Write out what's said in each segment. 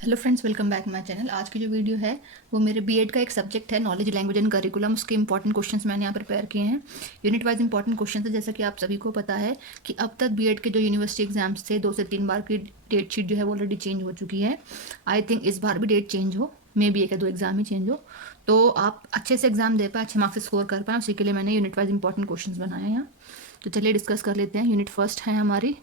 Hello friends, welcome back my channel. आज की जो वीडियो है वो मेरे बीएड का एक सब्जेक्ट है नॉलेज लैंग्वेज एंड करिकुलम। उसके इंपॉर्टेंट क्वेश्चंस मैंने यहाँ प्रिपेयर किए हैं। यूनिट वाइज इंपॉर्टेंट क्वेश्चन है। जैसा कि आप सभी को पता है कि अब तक बीएड के जो यूनिवर्सिटी एग्जाम्स थे 2 से 3 बार की डेट शीट जो है वो ऑलरेडी चेंज हो चुकी है। आई थिंक इस बार भी डेट चेंज हो, मे बी 1 या 2 एग्जाम ही चेंज हो, तो आप अच्छे से एग्जाम दे पाए, अच्छे मार्क्स से स्कोर कर पाए, उसी के लिए मैंने यूनिट वाइज इंपॉर्टेंट क्वेश्चन बनाए हैं यहाँ। तो चलिए डिस्कस कर लेते हैं। यूनिट फर्स्ट है हमारी,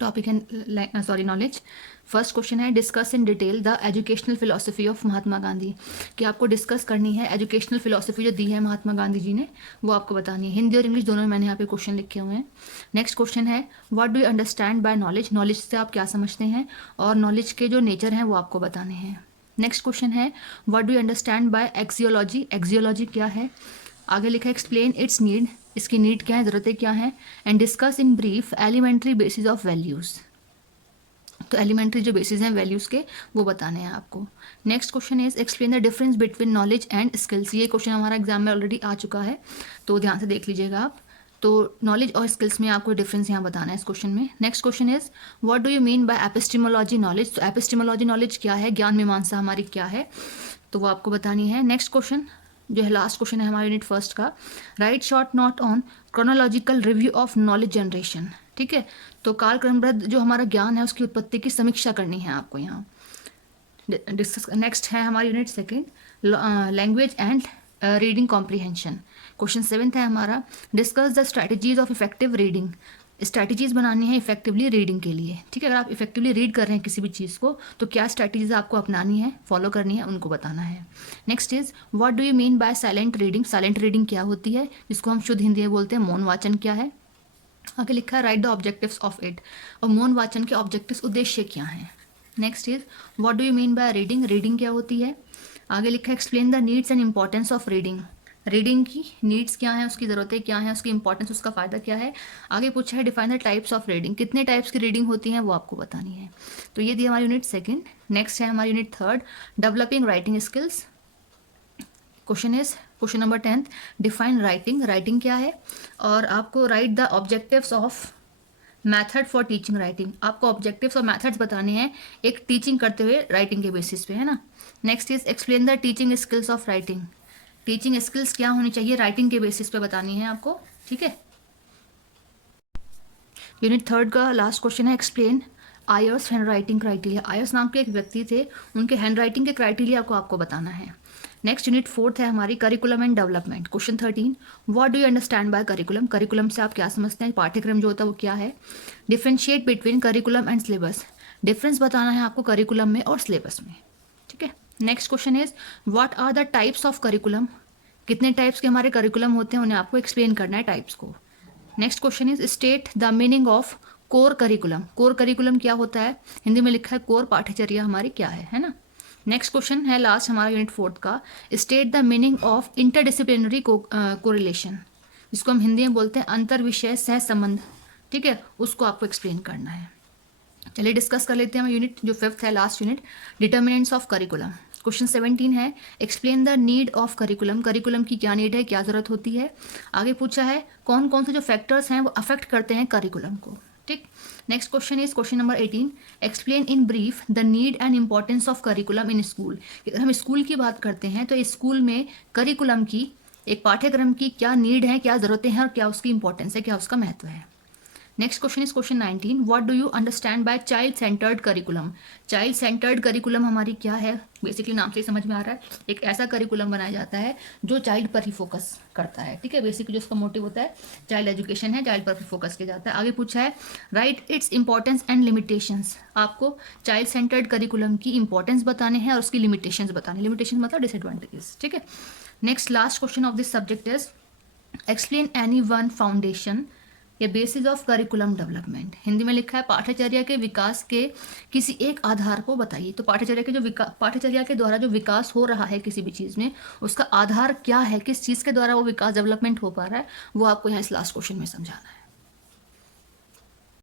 टॉपिक है सॉरी नॉलेज। फर्स्ट क्वेश्चन है discuss in detail the educational philosophy of Mahatma Gandhi. कि आपको डिस्कस करनी है एजुकेशनल फिलोसफी जो दी है महात्मा गांधी जी ने, वो आपको बतानी है। हिंदी और इंग्लिश दोनों में मैंने यहाँ पे क्वेश्चन लिखे हुए हैं। नेक्स्ट क्वेश्चन है what do you understand by knowledge. Knowledge से आप क्या समझते हैं और नॉलेज के जो नेचर हैं वो आपको बताने हैं। नेक्स्ट क्वेश्चन है what do you understand by axiology. Axiology क्या है। आगे लिखा है एक्सप्लेन इट्स नीड। इसकी नीड क्या है, ज़रूरतें क्या हैं। And discuss in brief elementary basis of values. तो एलिमेंट्री जो बेसिस हैं वैल्यूज़ के वो बताने हैं आपको। Next question is explain the difference between knowledge and skills. ये क्वेश्चन हमारा एग्जाम में ऑलरेडी आ चुका है, तो ध्यान से देख लीजिएगा आप। तो नॉलेज और स्किल्स में आपको डिफरेंस यहाँ बताना है इस क्वेश्चन में। Next question is what do you mean by epistemology knowledge. तो एपिस्टेमोलॉजी नॉलेज क्या है, ज्ञान मीमांसा हमारी क्या है, तो वो आपको बतानी है। नेक्स्ट क्वेश्चन जो है लास्ट क्वेश्चन है हमारे यूनिट फर्स्ट का, right short note on chronological review of knowledge generation. ठीक है, तो कालक्रमबद्ध जो हमारा ज्ञान है उसकी उत्पत्ति की समीक्षा करनी है आपको यहाँ डिस्कस। नेक्स्ट है हमारा unit second, language and reading comprehension. Question 7 है हमारा, discuss the strategies of effective reading. Strategies बनानी है इफेक्टिवली रीडिंग के लिए। ठीक है, अगर आप इफेक्टिवली रीड कर रहे हैं किसी भी चीज़ को तो क्या स्ट्रैटेजीज आपको अपनानी है, फॉलो करनी है, उनको बताना है। Next is what do you mean by silent reading. Silent reading क्या होती है, जिसको हम शुद्ध हिंदी में बोलते हैं मौन वाचन क्या है। आगे लिखा है right the objectives of it. और मौन वाचन के ऑब्जेक्टिव्स उद्देश्य क्या हैं। Next is what do you mean by reading. Reading क्या होती है। आगे लिखा है explain the needs and importance of reading. Reading की नीड्स क्या हैं, उसकी ज़रूरतें क्या हैं, उसकी इंपॉर्टेंस, उसका फ़ायदा क्या है। आगे पूछा है define the types of reading. कितने टाइप्स की रीडिंग होती हैं वो आपको बतानी है। तो ये थी हमारी यूनिट सेकंड। नेक्स्ट है हमारी unit third, developing writing skills. Question number 10, define writing. Writing क्या है और आपको right the objectives of method for teaching writing. आपको ऑब्जेक्टिव्स और मैथड्स बताने हैं एक टीचिंग करते हुए राइटिंग के बेसिस पे, है ना। Next is explain the teaching skills of writing. Teaching skills क्या होनी चाहिए राइटिंग के बेसिस पे बतानी है आपको। ठीक है, यूनिट थर्ड का लास्ट क्वेश्चन है explain Aires hand writing criteria. Aires नाम के एक व्यक्ति थे, उनके हैंड राइटिंग के क्राइटेरिया को आपको बताना है। नेक्स्ट यूनिट फोर्थ है हमारी curriculum and development. Question 13, what do you understand bye curriculum. Curriculum से आप क्या समझते हैं, पाठ्यक्रम जो होता है वो क्या है। Differentiate between curriculum and syllabus. Difference बताना है आपको करिकुलम में और सिलेबस में। ठीक है, next question is what are the types of curriculum. कितने टाइप्स के हमारे करिकुलम होते हैं, उन्हें आपको एक्सप्लेन करना है टाइप्स को। Next question is state the meaning of core curriculum. Core curriculum क्या होता है, हिंदी में लिखा है कोर पाठ्यचर्या हमारी क्या है ना। नेक्स्ट क्वेश्चन है लास्ट हमारा यूनिट फोर्थ का, state the meaning of interdisciplinary correlation, जिसको हम हिंदी में बोलते हैं अंतर विषय सह संबंध। ठीक है, उसको आपको एक्सप्लेन करना है। चलिए डिस्कस कर लेते हैं हम यूनिट जो फिफ्थ है last unit, determinants of curriculum. Question 17 है explain the need of curriculum. Curriculum की क्या नीड है, क्या ज़रूरत होती है। आगे पूछा है कौन कौन से जो फैक्टर्स हैं वो अफेक्ट करते हैं करिकुलम को। ठीक, next question is question number 18, explain in brief the need and importance of curriculum in school. अगर हम स्कूल की बात करते हैं तो स्कूल में करिकुलम की, एक पाठ्यक्रम की क्या नीड है, क्या ज़रूरतें हैं और क्या उसकी इंपॉर्टेंस है, क्या उसका महत्व है। Next question is question 19, what do you understand by child centred curriculum. Child centred curriculum हमारी क्या है, बेसिकली नाम से ही समझ में आ रहा है, एक ऐसा करिकुलम बनाया जाता है जो चाइल्ड पर ही फोकस करता है। ठीक है, बेसिकली जो उसका मोटिव होता है चाइल्ड एजुकेशन है, चाइल्ड पर ही फोकस किया जाता है। आगे पूछा है right its importance and limitations. आपको चाइल्ड सेंटर्ड करिकुलम की इंपॉर्टेंस बताने हैं और उसकी लिमिटेशंस बताने। लिमिटेशन मतलब डिसएडवांटेजेस। ठीक है, next last question of this subject is explain any one foundation या basis of curriculum development. Hindi में लिखा है पाठ्यचर्या के विकास के किसी एक आधार को बताइए। तो पाठ्यचर्या के जो पाठ्यचर्या के द्वारा जो विकास हो रहा है किसी भी चीज़ में, उसका आधार क्या है, किस चीज़ के द्वारा वो विकास डेवलपमेंट हो पा रहा है, वो आपको यहाँ इस लास्ट क्वेश्चन में समझाना है।